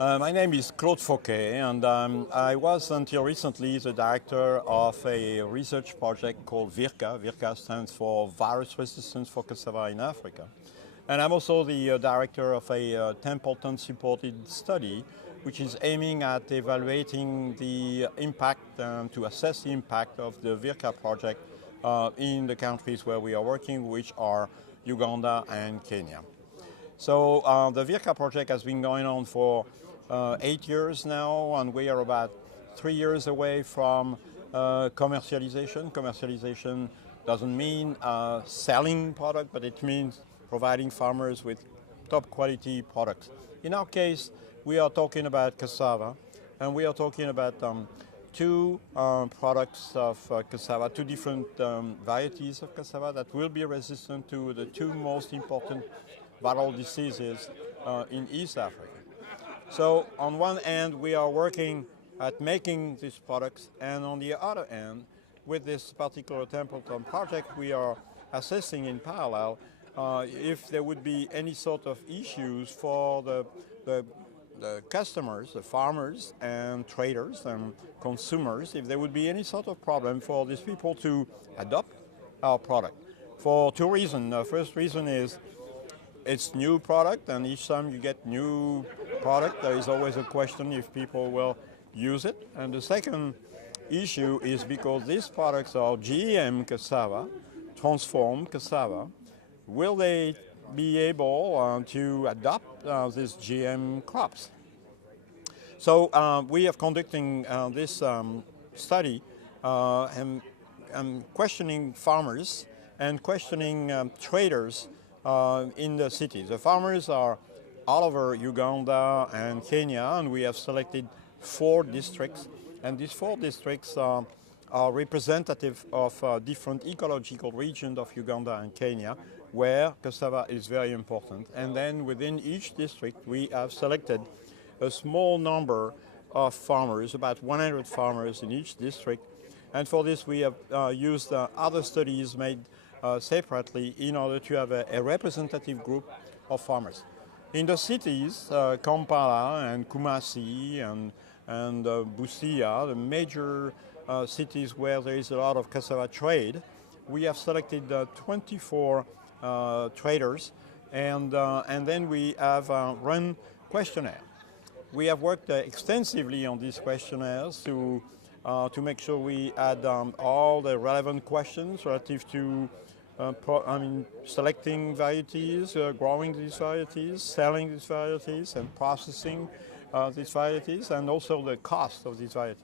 My name is Claude Fauquet, and I was until recently the director of a research project called VIRCA. VIRCA stands for Virus Resistance for Cassava in Africa. And I'm also the director of a Templeton-supported study, which is aiming at evaluating the impact, to assess the impact of the VIRCA project in the countries where we are working, which are Uganda and Kenya. So the VIRCA project has been going on for 8 years now, and we are about 3 years away from commercialization. Commercialization doesn't mean selling product, but it means providing farmers with top quality products. In our case, we are talking about cassava, and we are talking about two products of cassava, two different varieties of cassava that will be resistant to the two most important viral diseases in East Africa. So on one end, we are working at making these products, and on the other end, with this particular Templeton project, we are assessing in parallel if there would be any sort of issues for the customers, the farmers and traders and consumers, if there would be any sort of problem for these people to adopt our product. For two reasons. The first reason is it's new product, and each time you get new product, there is always a question if people will use it. And the second issue is because these products are GM cassava, transformed cassava, will they be able to adopt these GM crops? So we are conducting this study and questioning farmers and questioning traders in the cities. The farmers are all over Uganda and Kenya, and we have selected 4 districts, and these 4 districts are representative of different ecological regions of Uganda and Kenya, where cassava is very important. And then within each district, we have selected a small number of farmers, about 100 farmers in each district. And for this, we have used other studies made separately in order to have a representative group of farmers. In the cities, Kampala and Kumasi and Busia, the major cities where there is a lot of cassava trade, we have selected 24 traders, and then we have run questionnaires. We have worked extensively on these questionnaires to make sure we had all the relevant questions relative to selecting varieties, growing these varieties, selling these varieties, and processing these varieties, and also the cost of these varieties.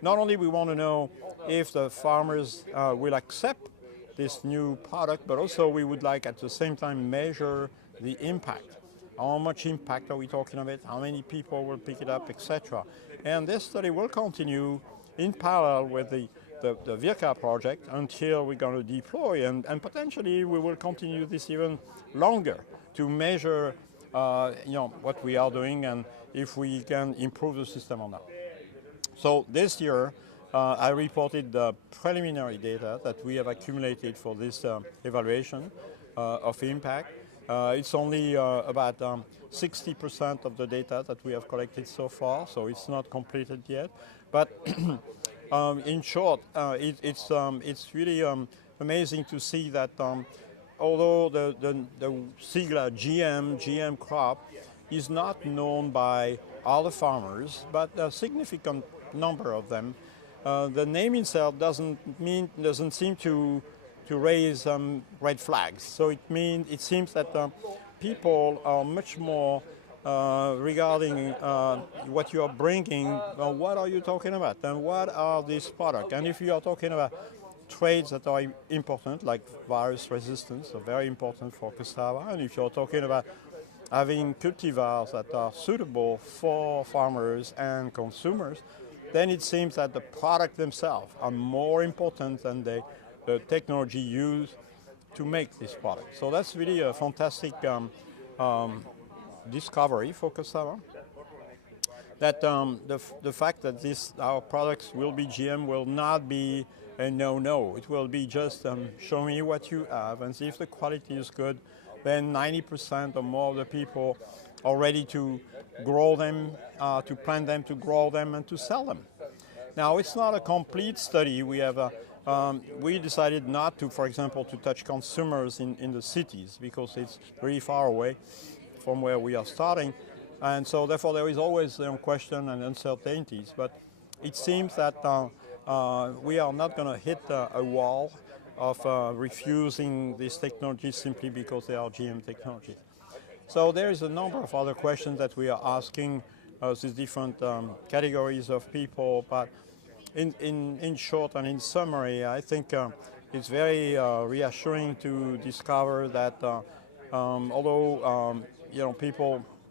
Not only we want to know if the farmers will accept this new product, but also we would like at the same time measure the impact. How much impact are we talking about? How many people will pick it up, etc. And this study will continue in parallel with the VIRCA project until we're going to deploy, and potentially we will continue this even longer to measure what we are doing and if we can improve the system or not. So this year, I reported the preliminary data that we have accumulated for this evaluation of impact. It's only about 60% of the data that we have collected so far, so it's not completed yet. But in short, it's really amazing to see that although the sigla GM crop is not known by all the farmers, but a significant number of them, the name itself doesn't seem to raise red flags. So it seems that people are much more regarding what you are bringing, what are you talking about, and what are these products. And if you are talking about traits that are important, like virus resistance, are very important for cassava, and if you're talking about having cultivars that are suitable for farmers and consumers, then it seems that the product themselves are more important than the technology used to make this product. So that's really a fantastic discovery for cassava. That the fact that our products will be GM will not be a no-no. It will be just show me what you have, and see if the quality is good. Then 90% or more of the people are ready to grow them, to plant them, to grow them, and to sell them. Now, it's not a complete study. We decided not to, for example, to touch consumers in the cities because it's very far away from where we are starting. And so therefore there is always question and uncertainties. But it seems that we are not going to hit a wall of refusing these technologies simply because they are GM technologies. So there is a number of other questions that we are asking these different categories of people. But in short and in summary, I think it's very reassuring to discover that although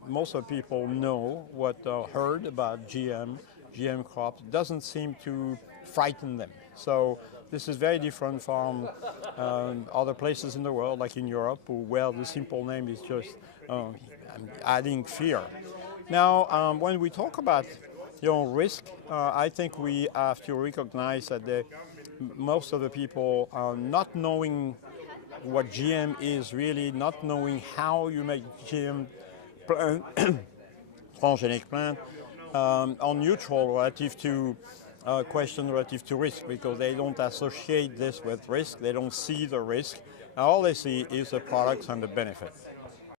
most of the people know heard about GM crops, doesn't seem to frighten them. So this is very different from other places in the world, like in Europe, where the simple name is just adding fear. Now, when we talk about risk, I think we have to recognize that most of the people are not knowing what GM is really, not knowing how you make GM plant, transgenic plant, are neutral relative to question relative to risk, because they don't associate this with risk, they don't see the risk, and all they see is the products and the benefit.